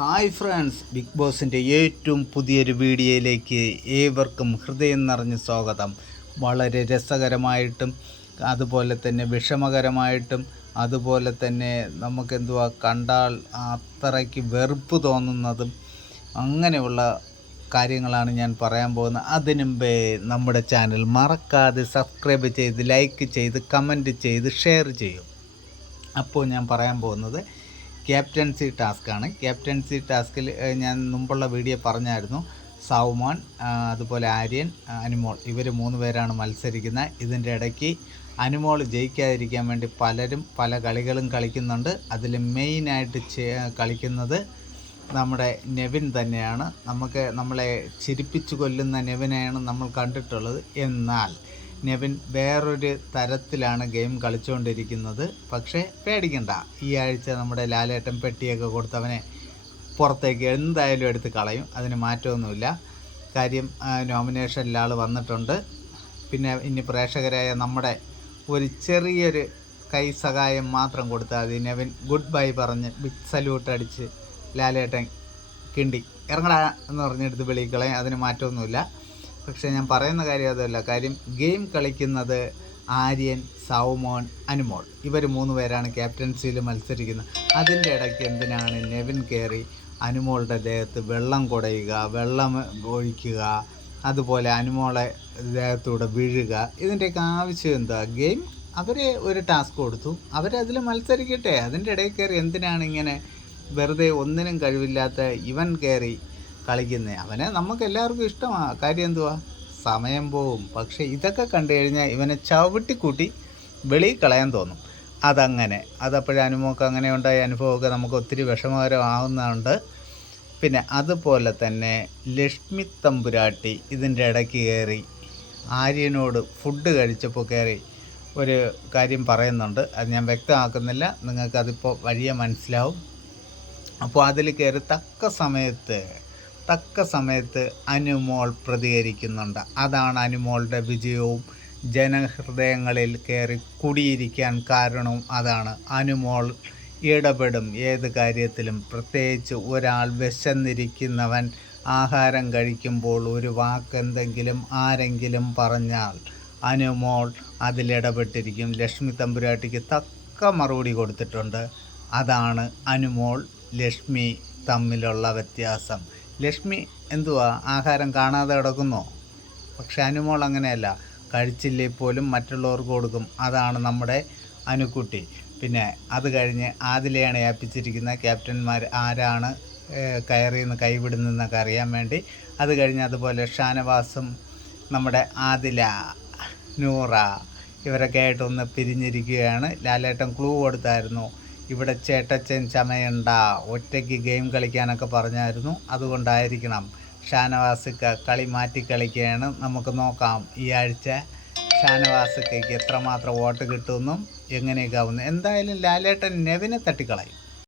Hi friends big ബോസിന്റെ ഏറ്റവും പുതിയൊരു വീഡിയോയിലേക്ക് ഏവർക്കും ഹൃദയം നിറഞ്ഞ സ്വാഗതം. വളരെ രസകരമായിട്ടും അതുപോലെ തന്നെ വിഷമകരമായിട്ടും അതുപോലെ തന്നെ നമുക്കെന്തുവാ കണ്ടാൽ അത്രയ്ക്ക് വെറുപ്പ് തോന്നുന്നതും അങ്ങനെയുള്ള കാര്യങ്ങളാണ് ഞാൻ പറയാൻ പോകുന്നത്. അതിനുമ്പേ നമ്മുടെ ചാനൽ മറക്കാതെ സബ്സ്ക്രൈബ് ചെയ്ത് ലൈക്ക് ചെയ്ത് കമന്റ് ചെയ്ത് ഷെയർ ചെയ്യും. അപ്പോൾ ഞാൻ പറയാൻ പോകുന്നത് ക്യാപ്റ്റൻസി ടാസ്ക്കാണ്. ക്യാപ്റ്റൻസി ടാസ്കിൽ ഞാൻ മുമ്പുള്ള വീഡിയോ പറഞ്ഞായിരുന്നു. സൗമാൻ അതുപോലെ ആര്യൻ അനുമോൾ ഇവർ മൂന്ന് പേരാണ് മത്സരിക്കുന്നത്. ഇതിന്റെ ഇടയ്ക്ക് അനുമോൾ ജയിക്കാതിരിക്കാൻ വേണ്ടി പലരും പല കളികളും കളിക്കുന്നുണ്ട്. അതിൽ മെയിനായിട്ട് കളിക്കുന്നത് നമ്മുടെ നെവിൻ തന്നെയാണ്. നമുക്ക് നമ്മളെ ചിരിപ്പിച്ചു കൊല്ലുന്ന നെവിനെയാണ് നമ്മൾ കണ്ടിട്ടുള്ളത്. എന്നാൽ നെവിൻ വേറൊരു തരത്തിലാണ് ഗെയിം കളിച്ചുകൊണ്ടിരിക്കുന്നത് പക്ഷേ പേടിക്കണ്ട. ഈ ആഴ്ച നമ്മുടെ ലാലേട്ടൻ പെട്ടിയൊക്കെ കൊടുത്തവനെ പുറത്തേക്ക് എന്തായാലും എടുത്ത് കളയും. അതിന് മാറ്റമൊന്നുമില്ല. കാര്യം നോമിനേഷനിൽ ആൾ വന്നിട്ടുണ്ട്. പിന്നെ ഇനി പ്രേക്ഷകരായ നമ്മുടെ ഒരു ചെറിയൊരു കൈ സഹായം മാത്രം കൊടുത്താൽ മതി. നെവിൻ ഗുഡ് ബൈ പറഞ്ഞ് ബിഗ് സല്യൂട്ട് അടിച്ച് ലാലേട്ടൻ കിണ്ടി. ഇറങ്ങടാ എന്ന് പറഞ്ഞെടുത്ത് വിളിക്കളയും. അതിന് മാറ്റമൊന്നുമില്ല. പക്ഷേ ഞാൻ പറയുന്ന കാര്യം അതല്ല. കാര്യം ഗെയിം കളിക്കുന്നത് ആര്യൻ സൗമോൻ അനുമോൾ. ഇവർ മൂന്ന് പേരാണ് ക്യാപ്റ്റൻസിയിൽ മത്സരിക്കുന്നത്. അതിന്റെ ഇടയ്ക്ക് എന്തിനാണ് നെവിൻ കയറി അനുമോളുടെ ദേഹത്ത് വെള്ളം കുടയുക വെള്ളം ഒഴിക്കുക അതുപോലെ അനുമോളെ ദേഹത്തൂടെ വീഴുക? ഇതിന്റെയൊക്കെ ആവശ്യം എന്താ? ഗെയിം അവരെ ഒരു ടാസ്ക് കൊടുത്തു. അവരതിൽ മത്സരിക്കട്ടെ. അതിന്റെ ഇടയിൽ കയറി എന്തിനാണ് ഇങ്ങനെ വെറുതെ ഒന്നിനും കഴിവില്ലാത്ത ഇവൻ കയറി കളിക്കുന്നത് അവനെ നമുക്ക് എല്ലാവർക്കും ഇഷ്ടമാണ് കാര്യം എന്തുവാ? സമയം പോവും. പക്ഷേ ഇതൊക്കെ കണ്ടു കഴിഞ്ഞാൽ ഇവനെ ചവിട്ടിക്കൂട്ടി വെളിയിൽ കളയാൻ തോന്നും. അതങ്ങനെ. അതപ്പോഴും അനുഭവമൊക്കെ അങ്ങനെ ഉണ്ടായ അനുഭവമൊക്കെ നമുക്ക് ഒത്തിരി വിഷമകരമാകുന്നുണ്ട് പിന്നെ അതുപോലെ തന്നെ ലക്ഷ്മി തമ്പുരാട്ടി ഇതിന്റെ ഇടയ്ക്ക് കയറി ആര്യനോട് ഫുഡ് കഴിച്ചപ്പോൾ കയറി ഒരു കാര്യം പറയുന്നുണ്ട്. അത് ഞാൻ വ്യക്തമാക്കുന്നില്ല. നിങ്ങൾക്കതിപ്പോൾ വഴിയെ മനസ്സിലാവും. അപ്പോൾ അതിൽ കയറി തക്ക സമയത്ത് തക്ക സമയത്ത് അനുമോൾ പ്രതികരിക്കുന്നുണ്ട്. അതാണ് അനുമോളുടെ വിജയവും ജനഹൃദയങ്ങളിൽ കയറി കുടിയിരിക്കാൻ കാരണവും അതാണ്. അനുമോൾ ഇടപെടും. ഏത് കാര്യത്തിലും പ്രത്യേകിച്ച് ഒരാൾ വിശന്നിരിക്കുന്നവൻ ആഹാരം കഴിക്കുമ്പോൾ ഒരു വാക്കെന്തെങ്കിലും ആരെങ്കിലും പറഞ്ഞാൽ അനുമോൾ അതിലിടപെട്ടിരിക്കും ലക്ഷ്മി തമ്പുരാട്ടിക്ക് തക്ക മറുപടി കൊടുത്തിട്ടുണ്ട്. അതാണ് അനുമോൾ ലക്ഷ്മി തമ്മിലുള്ള വ്യത്യാസം. ലക്ഷ്മി എന്തുവാ ആഹാരം കാണാതെ കിടക്കുന്നോ? പക്ഷെ അനുമോൾ അങ്ങനെയല്ല. കഴിച്ചില്ലേ പോലും മറ്റുള്ളവർക്ക് കൊടുക്കും. അതാണ് നമ്മുടെ അനുക്കുട്ടി പിന്നെ അത് കഴിഞ്ഞ് ആദിലെയാണ് ഏൽപ്പിച്ചിരിക്കുന്ന ക്യാപ്റ്റന്മാർ ആരാണ് കയറി നിന്ന് കൈവിടുന്നതെന്നൊക്കെ അറിയാൻ വേണ്ടി. അത് കഴിഞ്ഞ് അതുപോലെ ഷാനവാസും നമ്മുടെ ആദില നൂറ ഇവരൊക്കെ ആയിട്ടൊന്ന് പിരിഞ്ഞിരിക്കുകയാണ്. ലാലേട്ടൻ ക്ലൂ കൊടുത്തായിരുന്നു. ഇവിടെ ചേട്ടച്ചൻ ചമയണ്ട. ഒറ്റയ്ക്ക് ഗെയിം കളിക്കാനൊക്കെ പറഞ്ഞായിരുന്നു. അതുകൊണ്ടായിരിക്കണം ഷാനവാസിക്ക കളി മാറ്റി കളിക്കുകയാണ്. നമുക്ക് നോക്കാം ഈ ആഴ്ച ഷാനവാസിക്കയ്ക്ക് എത്രമാത്രം വോട്ട് കിട്ടുമെന്നും എങ്ങനെയൊക്കെ ആവുന്നു എന്തായാലും ലാലേട്ടൻ നെവിനെ തട്ടിക്കളയും.